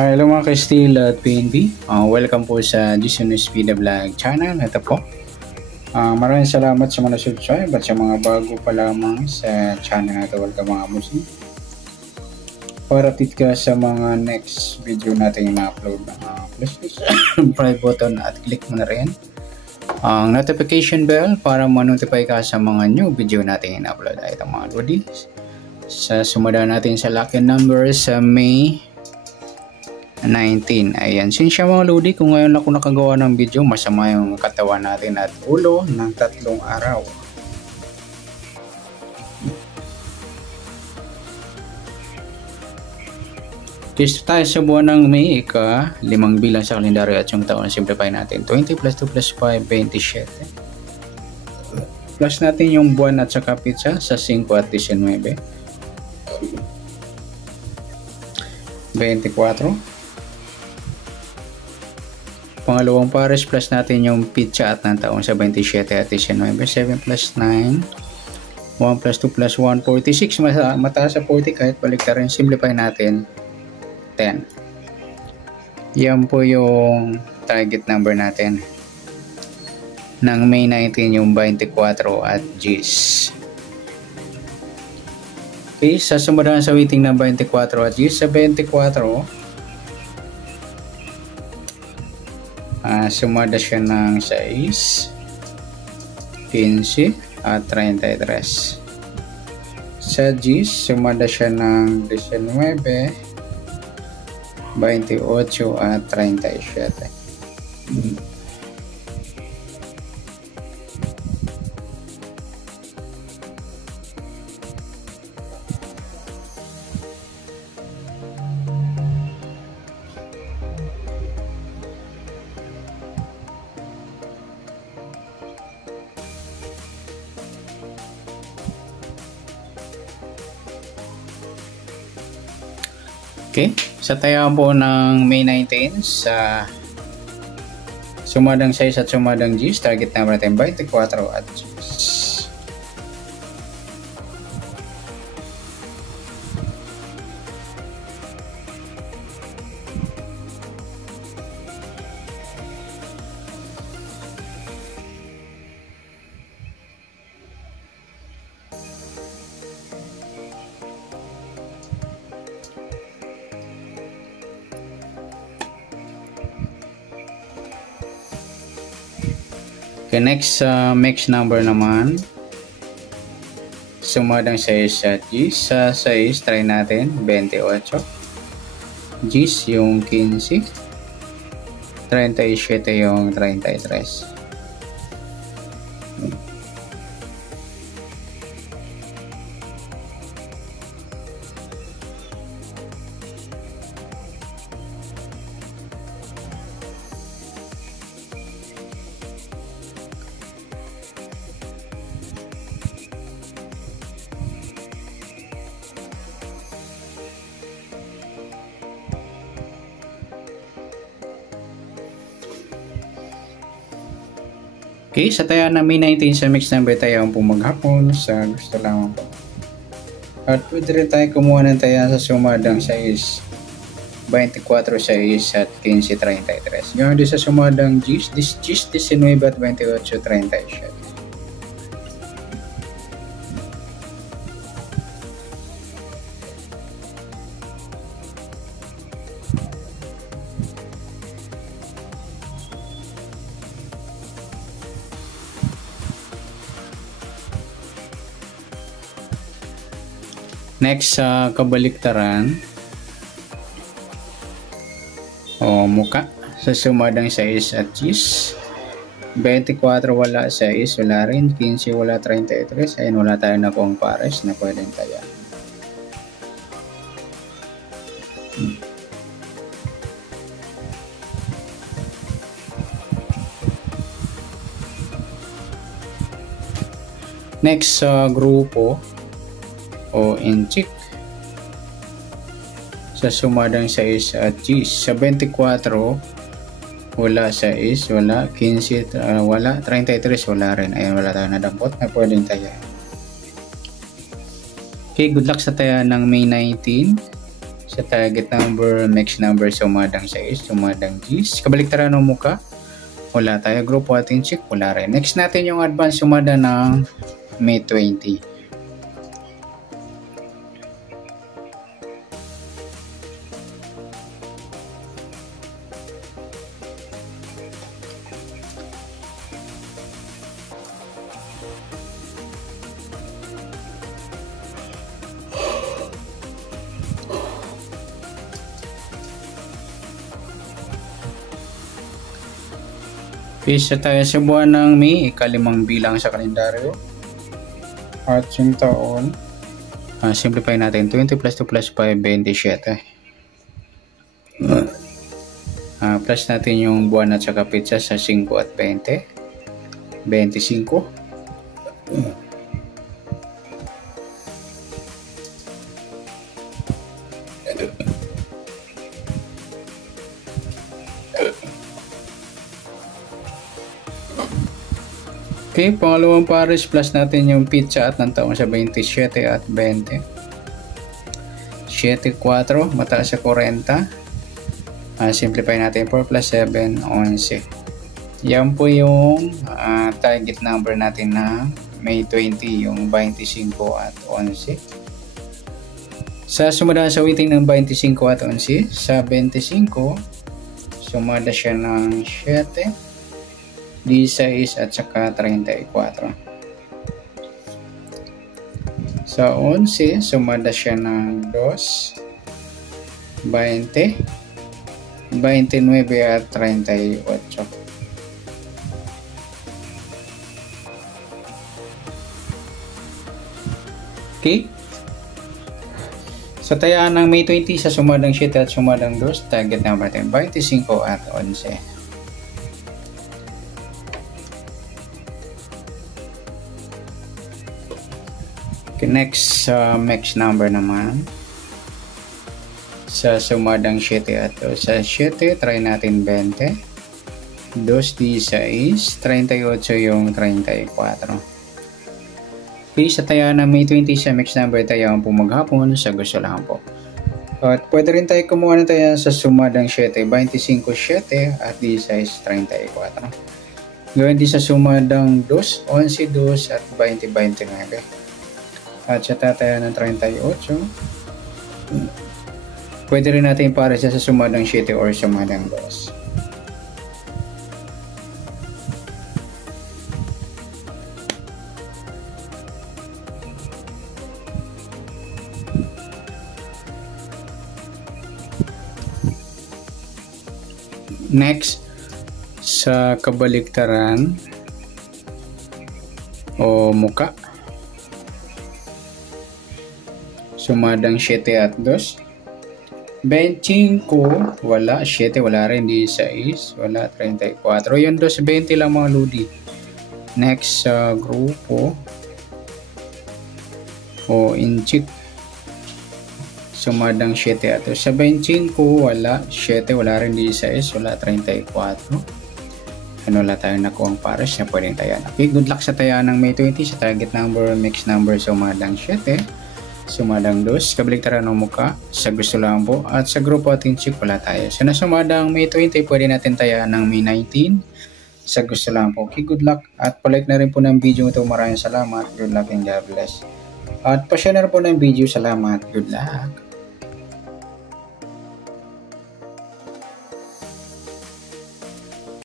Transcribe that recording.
Hello mga ka-Steel at PNB. Welcome po sa Jason Speed Vlog channel. Ito po. Maraming salamat sa mga subscribe at sa mga bago pa lamang sa channel na ito. Welcome mga muslim. Para update ka sa mga next video natin na upload. Please subscribe button at click mo na rin ang notification bell para ma-notify ka sa mga new video natin in-upload. Ito mga lodi. Sa sumadaan natin sa lucky number sa May 19. Ayan, sinsya mga lodi, kung ngayon ako nakagawa ng video, masama yung katawan natin at ulo ng 3 araw. Test tayo sa buwan ng May, ika 5 bilang sa kalendaryo at yung taon, simplify natin. 20 plus 2 plus 5, 27. Plus natin yung buwan at saka pizza sa 5 at 19. 24. Pangalawang pares plus natin yung pizza at ng taong sa 27 at 19. 7 plus 9. 1 plus 2 plus 1. 46. Mataas sa 40 kahit balik ka rin. Simplify natin. 10. Yan po yung target number natin. Ng May 19 yung 24 at G's. Okay, sa sumunod sa waiting ng 24 at G's. Sa 24. Sumada siya ng 6, 15 at 33. Sa G's, sumada siya ng 19, 28 at 37. Okay, sa tayaan po ng May 19 sa sumadang 6 at sumadang G's, target number natin 24 at G's. Okay, next mix number naman. Sumadang 6 at G's. Sa 6, try natin 28. G's yung 15. 37 yung 33. Okay, sa tayo na May 19 sa mix number tayo ang maghapon sa gusto lamang po. At pwede rin tayo kumuha ng tayo sa sumadang 6, 24, 6 at 15, 33. Yung di sa sumadang G's, 19 at 28, 37. Next sa kabaliktaran o muka sa sumadang 6 at G's. 24 wala, 6 wala rin, 15 wala, 33. Ayun, wala tayo na pong pares na pwedeng taya. Next sa grupo o inchik sa sumadang 6 at G's. Sa 24 wala, 6 wala, 15 wala, 33 wala rin. Ayun, wala tayo na dampot na pwedeng taya. Okay, good luck sa taya ng May 19 Sa target number, mix number, sumadang 6, sumadang 10. Kabaliktaran ng muka, wala tayo. Grupo ating check, wala rin. Next natin yung advance sumada ng May 20. Pisa tayo sa buwan ng May, ikalimang bilang sa kalendaryo. At yung taon, simplify natin, 20 plus 2 plus 5, 27. Plus natin yung buwan at saka pizza sa 5 at 20, 25. Okay, pangalawang pares plus natin yung pizza at ng taon sa 27 at 20. 7, 4, mataas sa 40. Simplify natin 4 plus 7, 11. Yan po yung target number natin na May 20, yung 25 at 11. Sa sumada sa weighting ng 25 at 11, sa 25, sumada siya ng 7. 16 at saka 34. Sa 11, sumada siya ng 2, 20, 29 at 38. Okay? Sa tayaan ng May 20, sa sumadang 7 at sumadang 2, target number natin 25 at 11. Okay, next, mix number naman. Sa sumadang 7 at sa 7, try natin 20. 2, 16, 38 yung 34. Okay, sa tayaan ng May 20, sa mix number tayo po maghapon sa gusto lang po. At pwede rin tayo kumuha na tayo sa sumadang 7, 25, 7 at 16, 34. Gawin din sa sumadang 2, 11, 2 at 20, 29. At sa tataya ng 38, pwede rin natin para siya sa sumadang 7 or sumadang 2. Next, sa kabaliktaran o muka, sumadang 7 at 2. 25, wala. 7, wala rin. 16, wala. 34. Yung 2, 20 lang mga ludi. Next, sa grupo o inchik, sumadang 7 at 2. Sa 25, wala. 7, wala rin. 16, wala. 34. Wala tayong nakuha ang pares na pwedeng tayan. Okay, good luck sa tayan ng May 20. Sa target number, mix number, sumadang 7. Sumadang 2, kabaliktaran ng muka, sa gusto lang po, at sa grupo ating check wala tayo. So na sumadang May 20, pwede natin tayaan ng May 19, sa gusto lang po. Okay, good luck, at palike na rin po ng video ito. Maraming salamat, good luck and God bless. At pa-share na rin po ng video, salamat, good luck.